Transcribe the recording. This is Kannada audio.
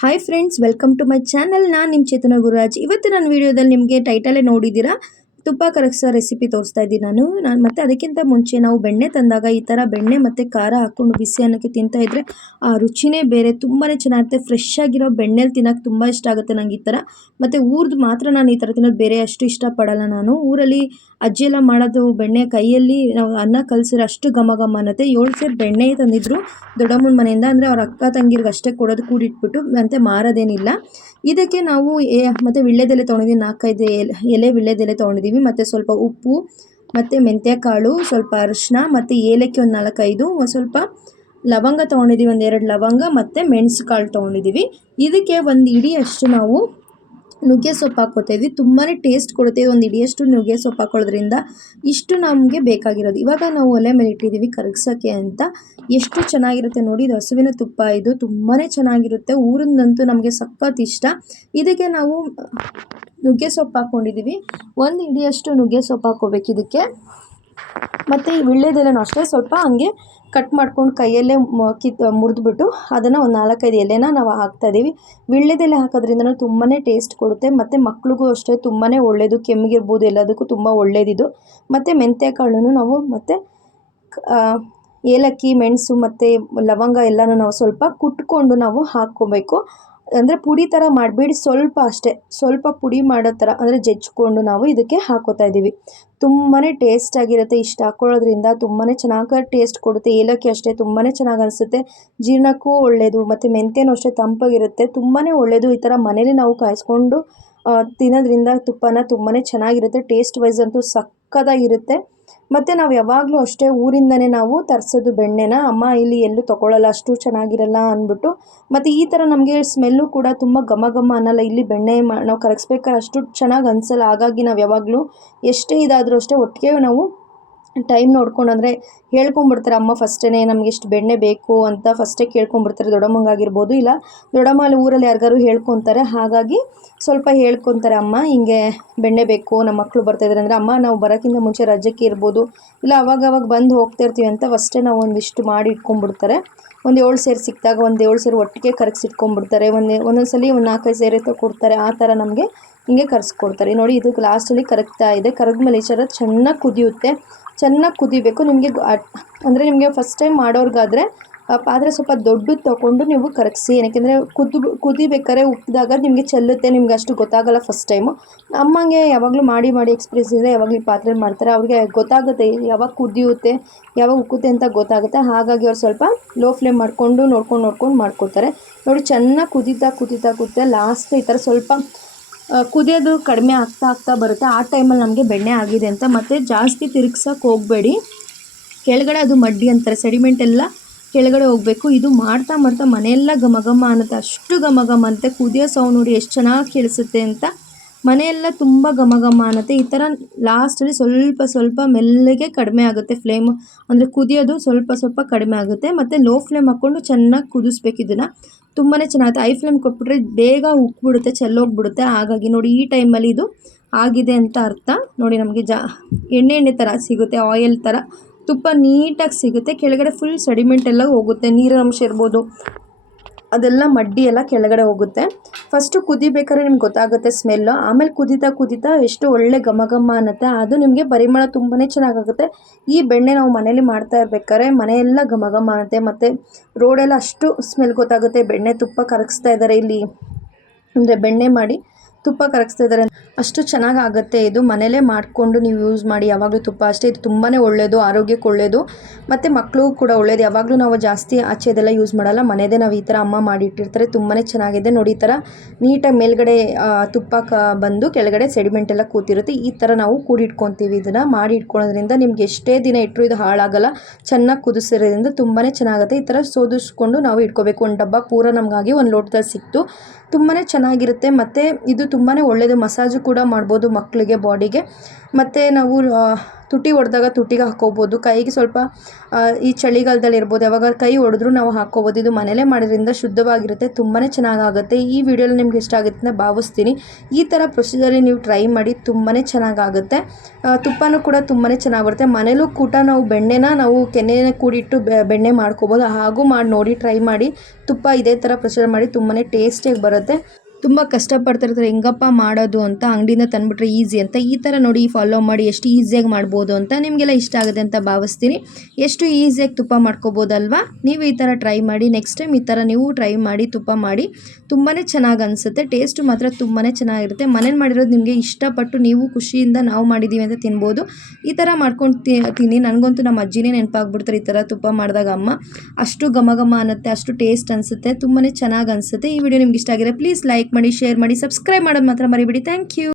Hi friends welcome to my channel ನಾನು ನಿಮ್ಮ ಚೇತನ ಗುರುರಾಜ್. ಇವತ್ತು ನನ್ನ ವಿಡಿಯೋದಲ್ಲಿ ನಿಮಗೆ ಟೈಟಲೇ ನೋಡಿದ್ದೀರಾ? ತುಪ್ಪ ಕರಗಿಸೋ ರೆಸಿಪಿ ತೋರಿಸ್ತಾ ಇದ್ದೀನಿ ನಾನು. ನಾನು ಮತ್ತೆ ಅದಕ್ಕಿಂತ ಮುಂಚೆ ನಾವು ಬೆಣ್ಣೆ ತಂದಾಗ ಈ ಥರ ಬೆಣ್ಣೆ ಮತ್ತು ಖಾರ ಹಾಕ್ಕೊಂಡು ಬಿಸಿ ಅನ್ನಕ್ಕೆ ತಿಂತಾ ಇದ್ದರೆ ಆ ರುಚಿನೇ ಬೇರೆ ತುಂಬಾ ಚೆನ್ನಾಗಿರುತ್ತೆ. ಫ್ರೆಶ್ ಆಗಿರೋ ಬೆಣ್ಣೆಲಿ ತಿನ್ನೋಕ್ಕೆ ತುಂಬ ಇಷ್ಟ ಆಗುತ್ತೆ ನಂಗೆ ಈ ಥರ ಮತ್ತು ಊರ್ದು ಮಾತ್ರ ನಾನು ಈ ಥರ ತಿನ್ನೋದು ಬೇರೆ ಅಷ್ಟು ಇಷ್ಟಪಡಲ್ಲ ನಾನು. ಊರಲ್ಲಿ ಅಜ್ಜಿ ಎಲ್ಲ ಮಾಡೋದು ಬೆಣ್ಣೆ ಕೈಯಲ್ಲಿ ನಾವು ಅನ್ನ ಕಲಸಿರೋ ಅಷ್ಟು ಘಮ ಘಮ ಅನ್ನತ್ತೆ. ಏಳು ಸೇರು ಬೆಣ್ಣೆ ತಂದಿದ್ರು ದೊಡ್ಡಮ್ಮನ ಮನೆಯಿಂದ, ಅಂದರೆ ಅವ್ರ ಅಕ್ಕ ತಂಗಿರ್ಗೆ ಅಷ್ಟೇ ಕೊಡೋದು ಕೂಡಿಟ್ಬಿಟ್ಟು, ಮತ್ತೆ ಮಾರೋದೇನಿಲ್ಲ. ಇದಕ್ಕೆ ನಾವು ಏ ಮತ್ತು ವಿಳ್ಯದೆಲೆ ತೊಗೊಂಡಿದ್ದೀವಿ, ನಾಲ್ಕೈದು ಎಲೆ ಎಲೆ ವಿಳ್ಯದೆಲೆ ತೊಗೊಂಡಿದ್ದೀವಿ, ಮತ್ತು ಸ್ವಲ್ಪ ಉಪ್ಪು, ಮತ್ತು ಮೆಂತ್ಯಕಾಳು, ಸ್ವಲ್ಪ ಅರಿಶಿನ ಮತ್ತು ಏಲಕ್ಕಿ ಒಂದು ನಾಲ್ಕೈದು, ಒಂದು ಸ್ವಲ್ಪ ಲವಂಗ ತೊಗೊಂಡಿದ್ದೀವಿ, ಒಂದು ಎರಡು ಲವಂಗ, ಮತ್ತು ಮೆಣಸು ಕಾಳು ತೊಗೊಂಡಿದ್ದೀವಿ. ಇದಕ್ಕೆ ಒಂದು ಇಡಿಯಷ್ಟು ನಾವು ನುಗ್ಗೆ ಸೊಪ್ಪು ಹಾಕ್ಕೋತಾ ತುಂಬಾ ಟೇಸ್ಟ್ ಕೊಡುತ್ತೆ. ಒಂದು ಇಡಿಯಷ್ಟು ನುಗ್ಗೆ ಸೊಪ್ಪು ಹಾಕೊಳ್ಳೋದ್ರಿಂದ ಇಷ್ಟು ನಮಗೆ ಬೇಕಾಗಿರೋದು. ಇವಾಗ ನಾವು ಒಲೆ ಮೇಲೆ ಇಟ್ಟಿದ್ದೀವಿ ಕರಗ್ಸೋಕ್ಕೆ ಅಂತ. ಎಷ್ಟು ಚೆನ್ನಾಗಿರುತ್ತೆ ನೋಡಿ. ಇದು ಹಸುವಿನ ತುಪ್ಪ. ಇದು ತುಂಬಾ ಚೆನ್ನಾಗಿರುತ್ತೆ. ಊರಿಂದಂತೂ ನಮಗೆ ಸಖತ್ ಇಷ್ಟ. ಇದಕ್ಕೆ ನಾವು ನುಗ್ಗೆ ಸೊಪ್ಪು ಹಾಕ್ಕೊಂಡಿದ್ದೀವಿ ಒಂದು ಇಡಿಯಷ್ಟು ನುಗ್ಗೆ ಸೊಪ್ಪು ಹಾಕ್ಕೋಬೇಕು ಇದಕ್ಕೆ. ಮತ್ತು ಈ ವಿಳ್ಯದೆಲೆನೂ ಅಷ್ಟೇ, ಸ್ವಲ್ಪ ಹಂಗೆ ಕಟ್ ಮಾಡ್ಕೊಂಡು ಕೈಯಲ್ಲೇ ಕಿತ್, ಮುರಿದ್ಬಿಟ್ಟು ಅದನ್ನು ಒಂದು ನಾಲ್ಕೈದು ಎಲೆನ ನಾವು ಹಾಕ್ತಾಯಿದ್ದೀವಿ ವಿಳ್ಯದೆಲೆ ಹಾಕೋದ್ರಿಂದ ತುಂಬಾ ಟೇಸ್ಟ್ ಕೊಡುತ್ತೆ, ಮತ್ತು ಮಕ್ಳಿಗೂ ಅಷ್ಟೇ ತುಂಬಾ ಒಳ್ಳೆಯದು ಕೆಮ್ಮಿಗಿರ್ಬೋದು ಎಲ್ಲದಕ್ಕೂ ತುಂಬ ಒಳ್ಳೆಯದಿದು ಮತ್ತು ಮೆಂತ್ಯ ಕಾಳನ್ನು ನಾವು ಮತ್ತು ಏಲಕ್ಕಿ, ಮೆಣಸು ಮತ್ತು ಲವಂಗ ಎಲ್ಲನೂ ನಾವು ಸ್ವಲ್ಪ ಕುಟ್ಕೊಂಡು ನಾವು ಹಾಕ್ಕೋಬೇಕು. ಅಂದರೆ ಪುಡಿ ಥರ ಮಾಡಬೇಡಿ, ಸ್ವಲ್ಪ ಅಷ್ಟೇ. ಸ್ವಲ್ಪ ಪುಡಿ ಮಾಡೋ ಥರ ಅಂದರೆ ಜಜ್ಜಿಕೊಂಡು ನಾವು ಇದಕ್ಕೆ ಹಾಕೋತಾ ಇದ್ದೀವಿ. ತುಂಬಾ ಟೇಸ್ಟಾಗಿರುತ್ತೆ ಇಷ್ಟು ಹಾಕೊಳ್ಳೋದ್ರಿಂದ ತುಂಬಾ ಚೆನ್ನಾಗಿ ಟೇಸ್ಟ್ ಕೊಡುತ್ತೆ. ಏಲಕ್ಕಿ ಅಷ್ಟೇ ತುಂಬಾ ಚೆನ್ನಾಗಿ ಅನಿಸುತ್ತೆ. ಜೀರ್ಣಕ್ಕೂ ಒಳ್ಳೆಯದು ಮತ್ತು ಮೆಂತ್ಯನೂ ಅಷ್ಟೇ ತಂಪಾಗಿರುತ್ತೆ. ತುಂಬಾ ಒಳ್ಳೆಯದು ಈ ಥರ ಮನೇಲಿ ನಾವು ಕಾಯಿಸ್ಕೊಂಡು ತಿನ್ನೋದ್ರಿಂದ ತುಪ್ಪನ ತುಂಬಾ ಚೆನ್ನಾಗಿರುತ್ತೆ. ಟೇಸ್ಟ್ ವೈಸ್ ಅಂತೂ ಸಕ್ಕತ್ತಾಗಿರುತ್ತೆ ಮತ್ತು ನಾವು ಯಾವಾಗಲೂ ಅಷ್ಟೇ ಊರಿಂದನೇ ನಾವು ತರಿಸೋದು ಬೆಣ್ಣೆನ, ಅಮ್ಮ, ಇಲ್ಲಿ ಎಲ್ಲೂ ತೊಗೊಳ್ಳಲ್ಲ ಅಷ್ಟು ಚೆನ್ನಾಗಿರಲ್ಲ ಅಂದ್ಬಿಟ್ಟು, ಮತ್ತು ಈ ಥರ ನಮಗೆ ಸ್ಮೆಲ್ಲು ಕೂಡ ತುಂಬ ಘಮ ಘಮ ಅನ್ನಲ್ಲ, ಇಲ್ಲಿ ಬೆಣ್ಣೆ ಮಾ, ನಾವು ಕರಗಿಸ್ಬೇಕಾದ್ರೆ ಅಷ್ಟು ಚೆನ್ನಾಗಿ ಅನಿಸಲ್ಲ, ಹಾಗಾಗಿ ನಾವು ಯಾವಾಗಲೂ ಎಷ್ಟೇ ಇದಾದರೂ ಅಷ್ಟೇ ಒಟ್ಟಿಗೆ ನಾವು ಟೈಮ್ ನೋಡ್ಕೊಂಡು ಅಂದರೆ ಹೇಳ್ಕೊಂಬಿಡ್ತಾರೆ, ಅಮ್ಮ ಫಸ್ಟೇ ನಮಗೆ ಎಷ್ಟು ಬೆಣ್ಣೆ ಬೇಕು ಅಂತ ಫಸ್ಟೇ ಕೇಳ್ಕೊಂಬಿಡ್ತಾರೆ ದೊಡ್ಡಮ್ಮಂಗಾಗಿರ್ಬೋದು ಇಲ್ಲ, ದೊಡ್ಡಮ್ಮ ಅಲ್ಲಿ ಊರಲ್ಲಿ ಯಾರಿಗಾರು ಹೇಳ್ಕೊತಾರೆ, ಹಾಗಾಗಿ ಸ್ವಲ್ಪ ಹೇಳ್ಕೊತಾರೆ, ಅಮ್ಮ, ಹಿಂಗೆ ಬೆಣ್ಣೆ ಬೇಕು, ನಮ್ಮ ಮಕ್ಕಳು ಬರ್ತಾಯಿದ್ದಾರೆ ಅಂದರೆ, ಅಮ್ಮ, ನಾವು ಬರೋಕ್ಕಿಂತ ಮುಂಚೆ ರಜಕ್ಕೆ ಇರ್ಬೋದು. ಇಲ್ಲ ಅವಾಗ ಅವಾಗ ಬಂದು ಹೋಗ್ತಾ ಇರ್ತೀವಿ ಅಂತ ಫಸ್ಟೇ ನಾವು ಒಂದಿಷ್ಟು ಮಾಡಿ ಇಟ್ಕೊಂಡ್ಬಿಡ್ತಾರೆ. ಒಂದು ಏಳು ಸೇರು ಸಿಕ್ಕಿದಾಗ ಒಂದು ಏಳು ಸೇರು ಒಟ್ಟಿಗೆ ಕರಗಿಸಿಟ್ಕೊಂಡ್ಬಿಡ್ತಾರೆ ಒಂದು ಒಂದೊಂದು ಸಲ ಒಂದು ನಾಲ್ಕೈದು ಸೇರು ಕೊಡ್ತಾರೆ. ಆ ಥರ ನಮಗೆ ಹಿಂಗೆ ಕರೆಸ್ಕೊಡ್ತಾರೆ. ನೋಡಿ ಇದು ಲಾಸ್ಟಲ್ಲಿ ಕರಗ್ತಾ ಇದೆ. ಕರಗ್ಮೇಲೆ ಈ ಥರ ಚೆನ್ನಾಗಿ ಕುದಿಯುತ್ತೆ. ಚೆನ್ನಾಗಿ ಕುದಿಬೇಕು. ನಿಮಗೆ ಅಂದರೆ, ನಿಮಗೆ ಫಸ್ಟ್ ಟೈಮ್ ಮಾಡೋರ್ಗಾದರೆ ಪಾತ್ರೆ ಸ್ವಲ್ಪ ದೊಡ್ಡದು ತೊಗೊಂಡು ನೀವು ಕರಗಿಸಿ. ಏನಕ್ಕೆಂದರೆ ಕುದ್ದು ಕುದಿಬೇಕಾದ್ರೆ ಉಪ್ಪಿದಾಗ ನಿಮಗೆ ಚೆಲ್ಲುತ್ತೆ, ನಿಮ್ಗೆ ಅಷ್ಟು ಗೊತ್ತಾಗಲ್ಲ ಫಸ್ಟ್ ಟೈಮು ಅಮ್ಮಂಗೆ ಯಾವಾಗಲೂ ಮಾಡಿ ಮಾಡಿ ಎಕ್ಸ್ಪೀರಿಯನ್ಸ್ ಇದೆ ಯಾವಾಗಲೂ ಪಾತ್ರೆ ಮಾಡ್ತಾರೆ. ಅವ್ರಿಗೆ ಗೊತ್ತಾಗುತ್ತೆ ಯಾವಾಗ ಕುದಿಯುತ್ತೆ, ಯಾವಾಗ ಉಕ್ಕುತ್ತೆ ಅಂತ ಗೊತ್ತಾಗುತ್ತೆ. ಹಾಗಾಗಿ ಅವ್ರು ಸ್ವಲ್ಪ ಲೋ ಫ್ಲೇಮ್ ಮಾಡಿಕೊಂಡು, ನೋಡ್ಕೊಂಡು ನೋಡ್ಕೊಂಡು ಮಾಡ್ಕೊತಾರೆ ನೋಡಿ, ಚೆನ್ನಾಗಿ ಕುದೀತಾ ಕುದೀತಾ ಕುದೀತಾ ಲಾಸ್ಟ್ ಈ ಥರ ಸ್ವಲ್ಪ ಕುದಿಯೋದು ಕಡಿಮೆ ಆಗ್ತಾ ಆಗ್ತಾ ಬರುತ್ತೆ. ಆ ಟೈಮಲ್ಲಿ ನಮಗೆ ಬೆಣ್ಣೆ ಆಗಿದೆ ಅಂತ. ಮತ್ತು ಜಾಸ್ತಿ ತಿರುಗ್ಸೋಕೆ ಹೋಗಬೇಡಿ. ಕೆಳಗಡೆ ಅದು ಮಡ್ಡಿ ಅಂತಾರೆ ಸೆಡಿಮೆಂಟ್ ಎಲ್ಲ ಕೆಳಗಡೆ ಹೋಗಬೇಕು. ಇದು ಮಾಡ್ತಾ ಮಾಡ್ತಾ ಮನೆಯೆಲ್ಲ ಘಮ ಘಮ ಅನ್ನತ್ತೆ. ಅಷ್ಟು ಘಮ ಘಮ ಅಂತೆ ಕುದಿಯೋ ಸೌಂಡ್ ನೋಡಿ ಎಷ್ಟು ಚೆನ್ನಾಗಿ ಕೇಳಿಸುತ್ತೆ ಅಂತ. ಮನೆಯೆಲ್ಲ ತುಂಬ ಘಮ ಘಮ ಅನ್ನತ್ತೆ. ಈ ಥರ ಲಾಸ್ಟಲ್ಲಿ ಸ್ವಲ್ಪ ಸ್ವಲ್ಪ ಮೆಲ್ಲಗೆ ಕಡಿಮೆ ಆಗುತ್ತೆ ಫ್ಲೇಮ್ ಅಂದರೆ ಕುದಿಯೋದು ಸ್ವಲ್ಪ ಸ್ವಲ್ಪ ಕಡಿಮೆ ಆಗುತ್ತೆ. ಮತ್ತು ಲೋ ಫ್ಲೇಮ್ ಹಾಕ್ಕೊಂಡು ಚೆನ್ನಾಗಿ ಕುದಿಸ್ಬೇಕು ಇದನ್ನು. ತುಂಬಾ ಚೆನ್ನಾಗುತ್ತೆ. ಐ ಫ್ಲೇಮ್ ಕೊಟ್ಬಿಟ್ರೆ ಬೇಗ ಉಕ್ಬಿಡುತ್ತೆ, ಚೆಲ್ಲೋಗ್ಬಿಡುತ್ತೆ. ಹಾಗಾಗಿ ನೋಡಿ ಈ ಟೈಮಲ್ಲಿ ಇದು ಆಗಿದೆ ಅಂತ ಅರ್ಥ. ನೋಡಿ ನಮಗೆ ಜಾ ಎಣ್ಣೆ ಎಣ್ಣೆ ಥರ ಸಿಗುತ್ತೆ ಆಯಿಲ್ ಥರ ತುಪ್ಪ ನೀಟಾಗಿ ಸಿಗುತ್ತೆ. ಕೆಳಗಡೆ ಫುಲ್ ಸೆಡಿಮೆಂಟ್ ಎಲ್ಲ ಹೋಗುತ್ತೆ. ನೀರಿನ ಅಂಶ ಇರ್ಬೋದು. ಅದೆಲ್ಲ ಮಡ್ಡಿ ಎಲ್ಲ ಕೆಳಗಡೆ ಹೋಗುತ್ತೆ. ಫಸ್ಟು ಕುದಿಬೇಕಾದ್ರೆ ನಿಮ್ಗೆ ಗೊತ್ತಾಗುತ್ತೆ ಸ್ಮೆಲ್ಲು ಆಮೇಲೆ ಕುದಿತಾ ಕುದಿತಾ ಎಷ್ಟು ಒಳ್ಳೆ ಘಮ ಘಮ ಅನ್ನತ್ತೆ. ಅದು ನಿಮಗೆ ಪರಿಮಳ ತುಂಬಾ ಚೆನ್ನಾಗಾಗುತ್ತೆ. ಈ ಬೆಣ್ಣೆ ನಾವು ಮನೇಲಿ ಮಾಡ್ತಾ ಇರ್ಬೇಕಾದ್ರೆ ಮನೆಯೆಲ್ಲ ಘಮ ಘಮ ಅನ್ನತ್ತೆ. ಮತ್ತು ರೋಡೆಲ್ಲ ಅಷ್ಟು ಸ್ಮೆಲ್ ಗೊತ್ತಾಗುತ್ತೆ. ಬೆಣ್ಣೆ ತುಪ್ಪ ಕರಗಿಸ್ತಾ ಇದ್ದಾರೆ ಇಲ್ಲಿ. ಅಂದರೆ ಬೆಣ್ಣೆ ಮಾಡಿ ತುಪ್ಪ ಕರಗಿಸ್ತಾ ಇದ್ದಾರೆ. ಅಷ್ಟು ಚೆನ್ನಾಗಿ ಆಗುತ್ತೆ ಇದು. ಮನೇಲೇ ಮಾಡಿಕೊಂಡು ನೀವು ಯೂಸ್ ಮಾಡಿ. ಯಾವಾಗಲೂ ತುಪ್ಪ ಅಷ್ಟೇ. ಇದು ತುಂಬಾ ಒಳ್ಳೆಯದು ಆರೋಗ್ಯಕ್ಕೆ ಒಳ್ಳೆಯದು ಮತ್ತು ಮಕ್ಕಳು ಕೂಡ ಒಳ್ಳೇದು. ಯಾವಾಗಲೂ ನಾವು ಜಾಸ್ತಿ ಆಚೆದೆಲ್ಲ ಯೂಸ್ ಮಾಡಲ್ಲ. ಮನೆಯದೇ ನಾವು ಈ ಥರ ಅಮ್ಮ ಮಾಡಿಟ್ಟಿರ್ತಾರೆ. ತುಂಬಾ ಚೆನ್ನಾಗಿದೆ. ನೋಡಿ ಈ ಥರ ನೀಟಾಗಿ ಮೇಲ್ಗಡೆ ತುಪ್ಪ ಕ, ಬಂದು ಕೆಳಗಡೆ ಸೆಡಿಮೆಂಟ್ ಎಲ್ಲ ಕೂತಿರುತ್ತೆ. ಈ ಥರ ನಾವು ಕೂಡಿಟ್ಕೊತೀವಿ ಇದನ್ನು. ಮಾಡಿ ಇಟ್ಕೊಳ್ಳೋದ್ರಿಂದ ನಿಮ್ಗೆ ಎಷ್ಟೇ ದಿನ ಇಟ್ಟರು ಇದು ಹಾಳಾಗಲ್ಲ. ಚೆನ್ನಾಗಿ ಕುದಿಸಿರೋದ್ರಿಂದ ತುಂಬಾ ಚೆನ್ನಾಗುತ್ತೆ. ಈ ಥರ ಸೋದಿಸ್ಕೊಂಡು ನಾವು ಇಟ್ಕೋಬೇಕು. ಒಂದು ಡಬ್ಬ ಪೂರ ನಮಗಾಗಿ ಒಂದು ಲೋಟದಲ್ಲಿ ಸಿಕ್ತು. ತುಂಬಾ ಚೆನ್ನಾಗಿರುತ್ತೆ. ಮತ್ತು ಇದು ತುಂಬಾ ಒಳ್ಳೆಯದು ಮಸಾಜು ಕೂಡ ಮಾಡ್ಬೋದು ಮಕ್ಕಳಿಗೆ ಬಾಡಿಗೆ. ಮತ್ತು ನಾವು ತುಟಿ ಹೊಡೆದಾಗ ತುಟಿಗೆ ಹಾಕ್ಕೋಬೋದು ಕೈಗೆ ಸ್ವಲ್ಪ ಈ ಚಳಿಗಾಲದಲ್ಲಿ ಇರ್ಬೋದು. ಯಾವಾಗ ಕೈ ಹೊಡೆದ್ರು ನಾವು ಹಾಕ್ಕೋಬೋದು ಇದು ಮನೇಲೇ ಮಾಡೋದ್ರಿಂದ ಶುದ್ಧವಾಗಿರುತ್ತೆ. ತುಂಬಾ ಚೆನ್ನಾಗಾಗುತ್ತೆ. ಈ ವಿಡಿಯೋಲಿ ನಿಮ್ಗೆ ಇಷ್ಟ ಆಗುತ್ತೆ ಅಂತ ಭಾವಿಸ್ತೀನಿ. ಈ ಥರ ಪ್ರೊಸೀಜರಲ್ಲಿ ನೀವು ಟ್ರೈ ಮಾಡಿ ತುಂಬಾ ಚೆನ್ನಾಗಾಗುತ್ತೆ. ತುಪ್ಪನೂ ಕೂಡ ತುಂಬಾ ಚೆನ್ನಾಗಿ ಬರುತ್ತೆ ಮನೇಲೂ ಕೂಡ ನಾವು ಬೆಣ್ಣೆನ ನಾವು ಕೆನೆಯನ್ನು ಕೂಡಿಟ್ಟು ಬೆಣ್ಣೆ ಮಾಡ್ಕೋಬೋದು. ಹಾಗೂ ಮಾಡಿ ನೋಡಿ ಟ್ರೈ ಮಾಡಿ. ತುಪ್ಪ ಇದೇ ಥರ ಪ್ರೊಸೀಜರ್ ಮಾಡಿ ತುಂಬಾ ಟೇಸ್ಟಿಯಾಗಿ ಬರುತ್ತೆ. ತುಂಬ ಕಷ್ಟಪಡ್ತಿರ್ತಾರೆ ಹೆಂಗಪ್ಪ ಮಾಡೋದು ಅಂತ ಅಂಗಡಿಯಿಂದ ತಂದುಬಿಟ್ರೆ ಈಸಿ ಅಂತ. ಈ ಥರ ನೋಡಿ ಫಾಲೋ ಮಾಡಿ ಎಷ್ಟು ಈಸಿಯಾಗಿ ಮಾಡ್ಬೋದು ಅಂತ ನಿಮಗೆಲ್ಲ ಇಷ್ಟ ಆಗುತ್ತೆ ಅಂತ ಭಾವಿಸ್ತೀನಿ. ಎಷ್ಟು ಈಸಿಯಾಗಿ ತುಪ್ಪ ಮಾಡ್ಕೋಬೋದಲ್ವಾ? ನೀವು ಈ ಥರ ಟ್ರೈ ಮಾಡಿ ನೆಕ್ಸ್ಟ್ ಟೈಮ್ ಈ ಥರ ನೀವು ಟ್ರೈ ಮಾಡಿ, ತುಪ್ಪ ಮಾಡಿ ತುಂಬಾ ಚೆನ್ನಾಗಿ ಅನಿಸುತ್ತೆ. ಟೇಸ್ಟು ಮಾತ್ರ ತುಂಬಾ ಚೆನ್ನಾಗಿರುತ್ತೆ. ಮನೇಲಿ ಮಾಡಿರೋದು ನಿಮಗೆ ಇಷ್ಟಪಟ್ಟು ನೀವು ಖುಷಿಯಿಂದ ನಾವು ಮಾಡಿದ್ದೀವಿ ಅಂತ ತಿನ್ಬೋದು. ಈ ಥರ ಮಾಡ್ಕೊಂಡು ತಿನ್ನಿ. ನನಗಂತೂ ನಮ್ಮ ಅಜ್ಜಿನೇ ನೆನಪಾಗ್ಬಿಡ್ತಾರೆ ಈ ಥರ ತುಪ್ಪ ಮಾಡಿದಾಗ ಅಮ್ಮ. ಅಷ್ಟು ಘಮ ಘಮ ಅನ್ನತ್ತೆ, ಅಷ್ಟು ಟೇಸ್ಟ್ ಅನಿಸುತ್ತೆ ತುಂಬಾ ಚೆನ್ನಾಗಿ ಅನಿಸುತ್ತೆ. ಈ ವಿಡಿಯೋ ನಿಮ್ಗೆ ಇಷ್ಟ ಆಗಿದೆ ಪ್ಲೀಸ್ ಲೈಕ್ ಮಾಡಿ ಶೇರ್ ಮಾಡಿ ಸಬ್ಸ್ಕ್ರೈಬ್ ಮಾಡೋದು ಮಾತ್ರ ಮರಿಬೇಡಿ. Thank you